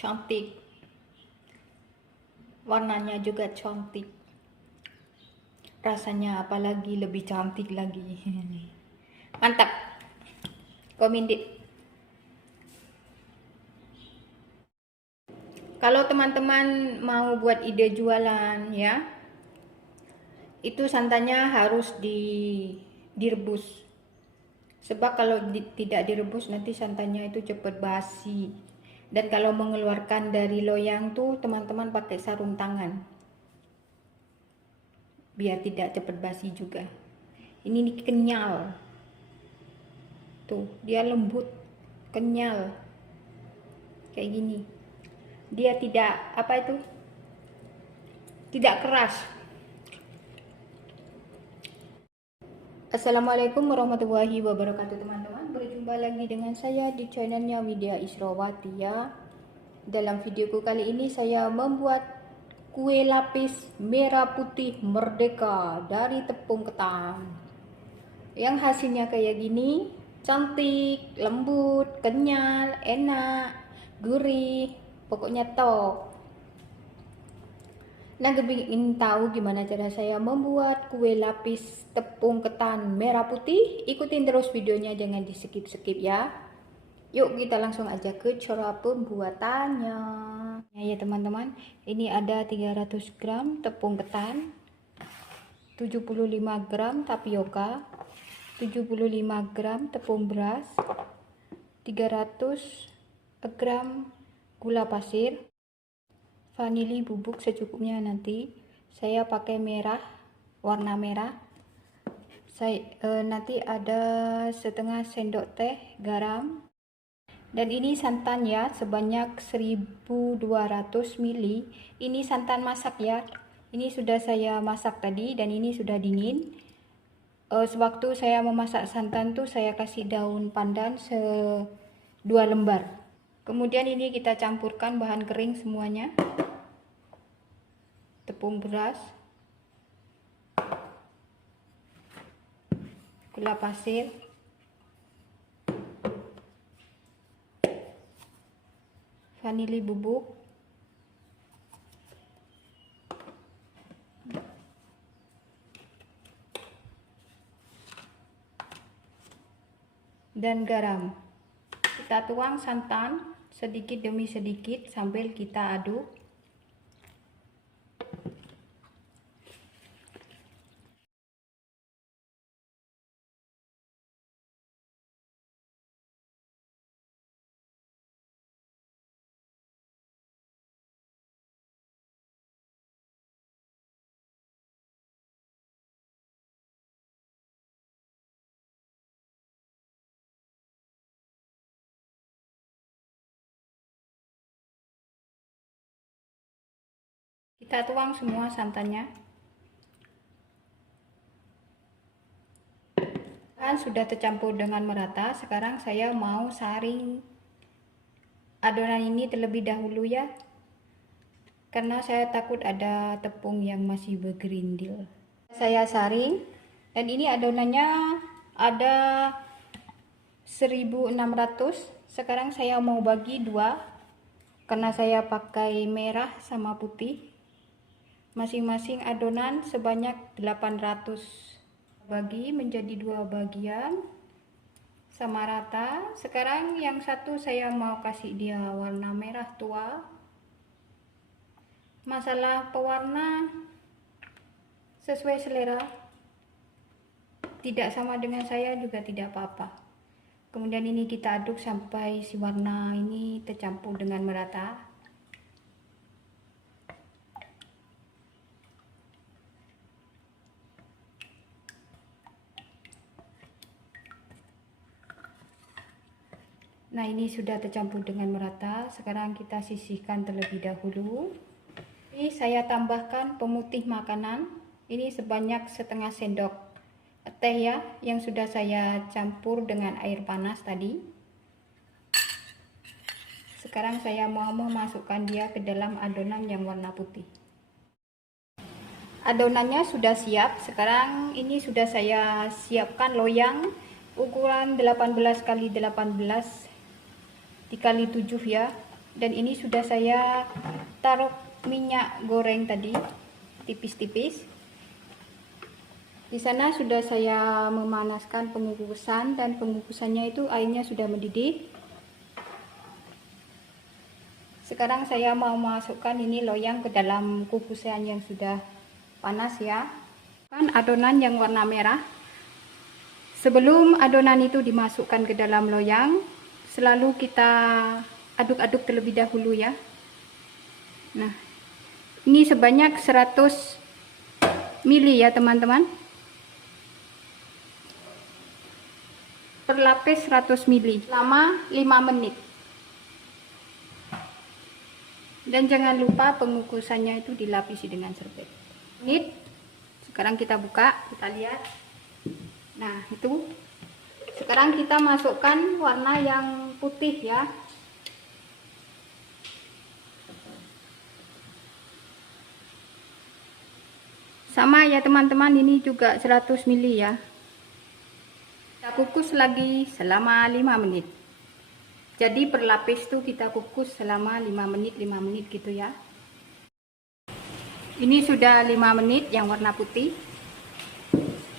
Cantik, warnanya juga cantik, rasanya apalagi lebih cantik lagi. Mantap, komindit. Kalau teman-teman mau buat ide jualan ya, itu santannya harus direbus. Sebab kalau tidak direbus nanti santannya itu cepat basi. Dan kalau mengeluarkan dari loyang tuh teman-teman pakai sarung tangan. Biar tidak cepat basi juga. Ini kenyal. Tuh, dia lembut, kenyal. Kayak gini. Dia tidak apa itu? Tidak keras. Assalamualaikum warahmatullahi wabarakatuh teman-teman. Berjumpa lagi dengan saya di channelnya Widya Israwati ya. Dalam videoku kali ini saya membuat kue lapis merah putih merdeka dari tepung ketan. Yang hasilnya kayak gini, cantik, lembut, kenyal, enak, gurih, pokoknya top. Nah, ingin tahu gimana cara saya membuat kue lapis tepung ketan merah putih? Ikutin terus videonya, jangan di skip-skip ya. Yuk kita langsung aja ke cara pembuatannya. Ya teman-teman, ini ada 300 gram tepung ketan, 75 gram tapioka, 75 gram tepung beras, 300 gram gula pasir, vanili bubuk secukupnya. Nanti saya pakai merah, warna merah. Nanti ada setengah sendok teh garam. Dan ini santan ya, sebanyak 1200 ml. Ini santan masak ya. Ini sudah saya masak tadi dan ini sudah dingin. Sewaktu saya memasak santan tuh saya kasih daun pandan 2 lembar. Kemudian ini kita campurkan bahan kering semuanya. Tepung beras, gula pasir, vanili bubuk, dan garam. Kita tuang santan sedikit demi sedikit sambil kita aduk. Kita tuang semua santannya. Kan sudah tercampur dengan merata. Sekarang saya mau saring adonan ini terlebih dahulu ya. Karena saya takut ada tepung yang masih bergerindil. Saya saring dan ini adonannya ada 1600. Sekarang saya mau bagi dua karena saya pakai merah sama putih. Masing-masing adonan sebanyak 800. Bagi menjadi 2 bagian sama rata. Sekarang yang satu saya mau kasih dia warna merah tua. Masalah pewarna sesuai selera, tidak sama dengan saya juga tidak apa-apa. Kemudian ini kita aduk sampai si warna ini tercampur dengan merata. Nah, ini sudah tercampur dengan merata. Sekarang kita sisihkan terlebih dahulu. Ini saya tambahkan pemutih makanan. Ini sebanyak setengah sendok teh ya, yang sudah saya campur dengan air panas tadi. Sekarang saya mau memasukkan dia ke dalam adonan yang warna putih. Adonannya sudah siap. Sekarang ini sudah saya siapkan loyang ukuran 18 x 18 dikali 7 ya. Dan ini sudah saya taruh minyak goreng tadi tipis-tipis. Di sana sudah saya memanaskan pengukusan, dan pengukusannya itu airnya sudah mendidih. Sekarang saya mau masukkan ini loyang ke dalam kukusan yang sudah panas ya. Kan adonan yang warna merah. Sebelum adonan itu dimasukkan ke dalam loyang, selalu kita aduk-aduk terlebih dahulu ya. Nah, ini sebanyak 100 ml ya teman-teman. Per lapis 100 ml selama 5 menit. Dan jangan lupa pengukusannya itu dilapisi dengan serbet. Sekarang kita buka, kita lihat. Nah, itu. Sekarang kita masukkan warna yang putih ya. Sama ya teman-teman, ini juga 100 ml ya. Kita kukus lagi selama 5 menit. Jadi per lapis tuh kita kukus selama 5 menit gitu ya. Ini sudah 5 menit yang warna putih.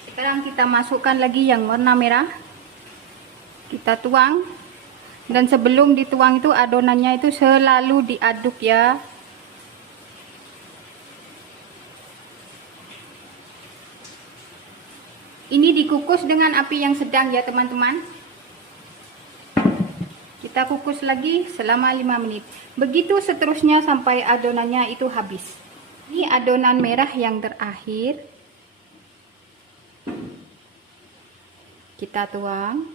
Sekarang kita masukkan lagi yang warna merah. Kita tuang. Dan sebelum dituang itu adonannya itu selalu diaduk ya. Ini dikukus dengan api yang sedang ya teman-teman. Kita kukus lagi selama 5 menit. Begitu seterusnya sampai adonannya itu habis. Ini adonan merah yang terakhir. Kita tuang.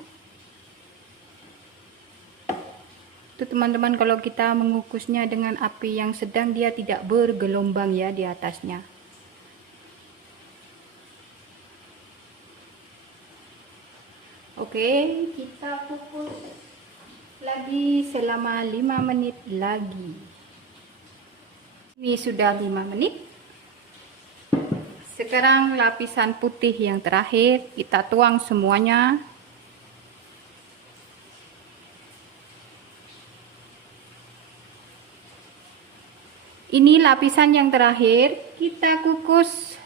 Itu teman-teman, kalau kita mengukusnya dengan api yang sedang, dia tidak bergelombang ya di atasnya. Oke, kita kukus lagi selama 5 menit lagi. Ini sudah 5 menit. Sekarang lapisan putih yang terakhir kita tuang semuanya. Ini lapisan yang terakhir, kita kukus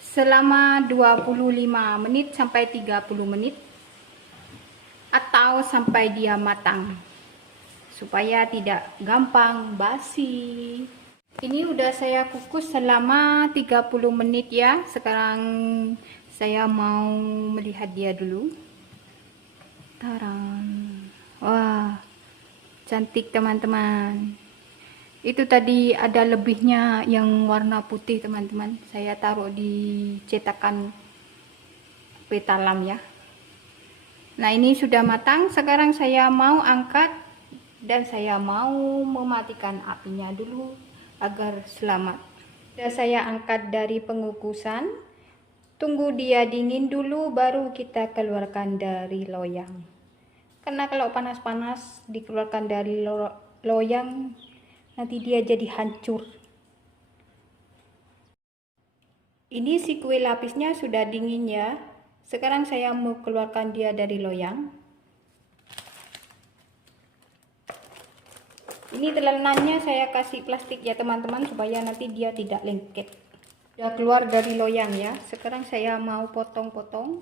selama 25 menit sampai 30 menit. Atau sampai dia matang, supaya tidak gampang basi. Ini udah saya kukus selama 30 menit ya. Sekarang saya mau melihat dia dulu. Tarang. Wah, cantik teman-teman. Itu tadi ada lebihnya yang warna putih teman-teman. Saya taruh di cetakan petalam ya. Nah, ini sudah matang. Sekarang saya mau angkat dan saya mau mematikan apinya dulu agar selamat. Sudah saya angkat dari pengukusan. Tunggu dia dingin dulu baru kita keluarkan dari loyang. Karena kalau panas-panas dikeluarkan dari loyang, nanti dia jadi hancur. Ini si kue lapisnya sudah dingin ya. Sekarang saya mau keluarkan dia dari loyang. Ini telanannya saya kasih plastik ya teman-teman, supaya nanti dia tidak lengket. Sudah keluar dari loyang ya. Sekarang saya mau potong-potong.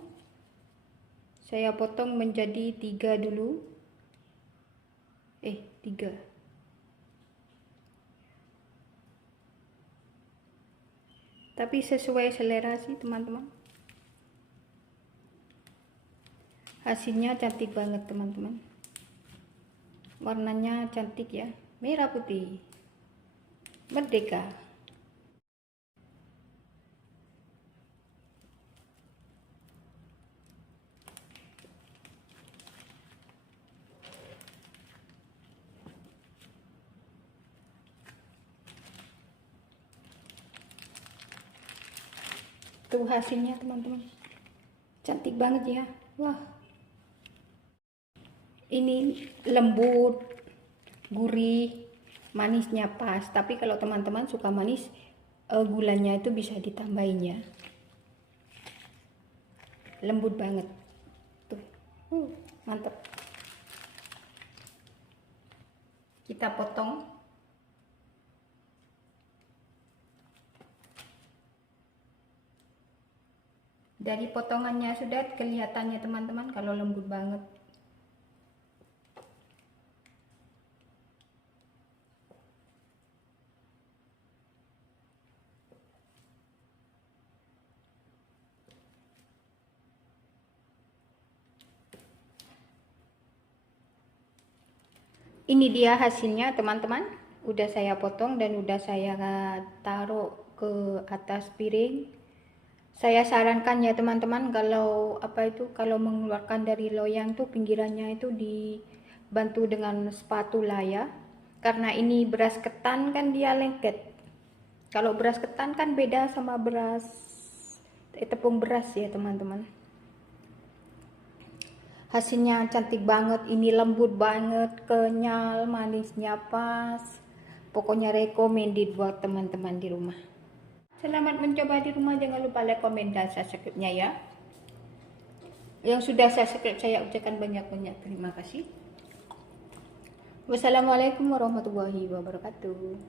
Saya potong menjadi 3 dulu. 3. Tapi sesuai selera sih teman-teman. Hasilnya cantik banget teman-teman. Warnanya cantik ya, merah putih, merdeka. Tuh hasilnya teman-teman, cantik banget ya. Wah, ini lembut, gurih, manisnya pas. Tapi kalau teman-teman suka manis, gulanya itu bisa ditambahin ya. Lembut banget tuh, mantap. Kita potong. Dari potongannya sudah kelihatannya teman-teman kalau lembut banget. Ini dia hasilnya teman-teman. Udah saya potong dan udah saya taruh ke atas piring. Saya sarankan ya teman-teman, kalau kalau mengeluarkan dari loyang tuh pinggirannya itu dibantu dengan spatula ya. Karena ini beras ketan kan dia lengket. Kalau beras ketan kan beda sama beras tepung beras ya teman-teman. Hasilnya cantik banget, ini lembut banget, kenyal, manisnya pas. Pokoknya recommended buat teman-teman di rumah. Selamat mencoba di rumah, jangan lupa like, komen, dan subscribe-nya ya. Yang sudah subscribe saya ucapkan banyak-banyak terima kasih. Wassalamualaikum warahmatullahi wabarakatuh.